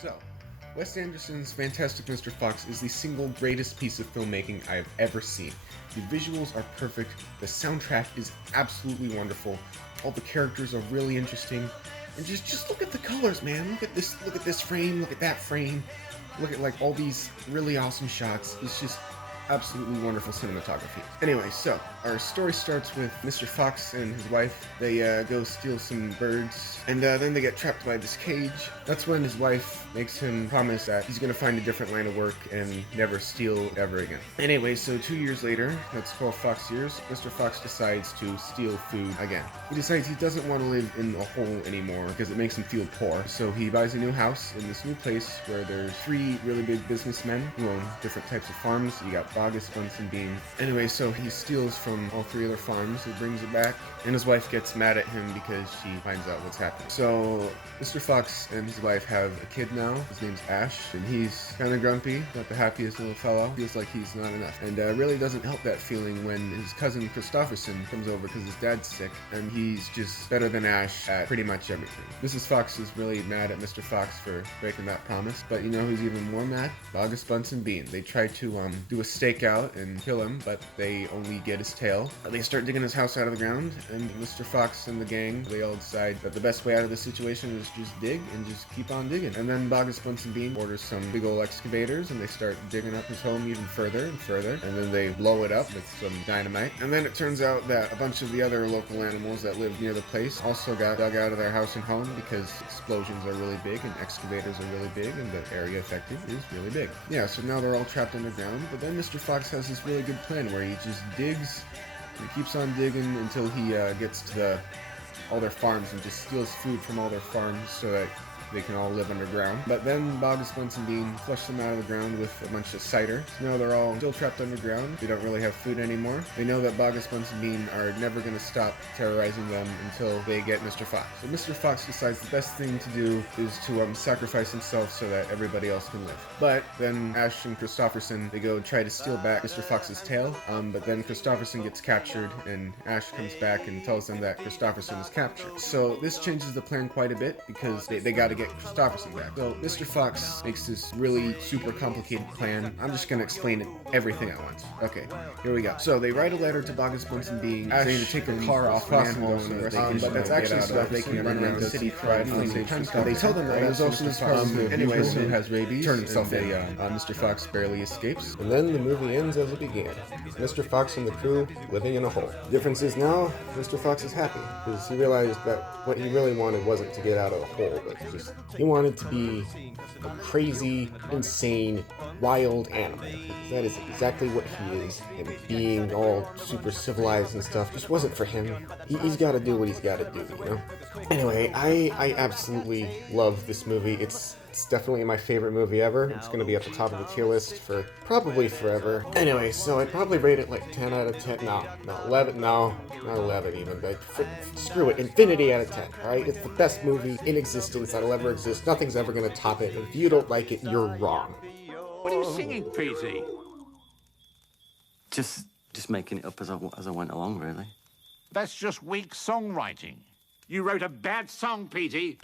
So, Wes Anderson's Fantastic Mr. Fox is the single greatest piece of filmmaking I have ever seen. The visuals are perfect, the soundtrack is absolutely wonderful, all the characters are really interesting, and just look at the colors, man. Look at this frame, look at that frame, look at like all these really awesome shots. It's just absolutely wonderful cinematography. Anyway, so our story starts with Mr. Fox and his wife. They go steal some birds, and then they get trapped by this cage. That's when his wife makes him promise that he's gonna find a different line of work and never steal ever again. Anyway, so 2 years later, that's 12 Fox years, Mr. Fox decides to steal food again. He decides he doesn't want to live in a hole anymore because it makes him feel poor. So he buys a new house in this new place where there's 3 really big businessmen who own different types of farms. You got Bogus, Bunsen, Bean. Anyway, so he steals from all 3 of their farms, he brings it back, and his wife gets mad at him because she finds out what's happening. So Mr. Fox and his wife have a kid now. His name's Ash, and he's kind of grumpy, not the happiest little fellow. Feels like he's not enough, and really doesn't help that feeling when his cousin Christopherson comes over because his dad's sick, and he's just better than Ash at pretty much everything. Mrs. Fox is really mad at Mr. Fox for breaking that promise, but you know who's even more mad? Bogus, Bunsen, Bean. They try to do a stakeout and kill him, but they only get his tail. They start digging his house out of the ground, and Mr. Fox and the gang, they all decide that the best way out of the situation is just dig and just keep on digging. And then Bogus, Bunsen, Bean orders some big old excavators, and they start digging up his home even further and further, and then they blow it up with some dynamite. And then it turns out that a bunch of the other local animals that live near the place also got dug out of their house and home because explosions are really big and excavators are really big and the area affected is really big. Yeah, so now they're all trapped underground, but then Mr. Fox has this really good plan where he just digs, he keeps on digging until he gets to all their farms and just steals food from all their farms so that they can all live underground. But then Bogus, Bunsen, Bean flush them out of the ground with a bunch of cider. So now they're all still trapped underground. They don't really have food anymore. They know that Bogus, Bunsen, Bean are never going to stop terrorizing them until they get Mr. Fox. So Mr. Fox decides the best thing to do is to sacrifice himself so that everybody else can live. But then Ash and Christopherson, they go try to steal back Mr. Fox's tail, but then Christopherson gets captured and Ash comes back and tells them that Christopherson is captured. So this changes the plan quite a bit because they got to get Christopherson back. So Mr. Fox makes this really super complicated plan. I'm just gonna explain it everything at once. Okay, here we go. So they write a letter to Bogus, Bunsen, Bean saying to take their car off manhole, but that's actually so that they can run around the city friday. They tell them that there's also this part anyway, who has rabies, turn himself in. Mr. Fox barely escapes. And then the movie ends as it began. Mr. Fox and the crew living in a hole. The difference is now, Mr. Fox is happy because he realized that what he really wanted wasn't to get out of the hole, but just he wanted to be a crazy, insane, wild animal. That is exactly what he is, and being all super civilized and stuff just wasn't for him. He's got to do what he's got to do, you know? Anyway, I absolutely love this movie. It's definitely my favorite movie ever. It's going to be at the top of the tier list for probably forever. Anyway, so I'd probably rate it like 10 out of 10. No, 11. No, not 11 even. But screw it. Infinity out of 10. Alright? It's the best movie in existence that'll ever exist. Nothing's ever going to top it. If you don't like it, you're wrong. What are you singing, Petey? Just making it up as I went along, really. That's just weak songwriting. You wrote a bad song, Petey.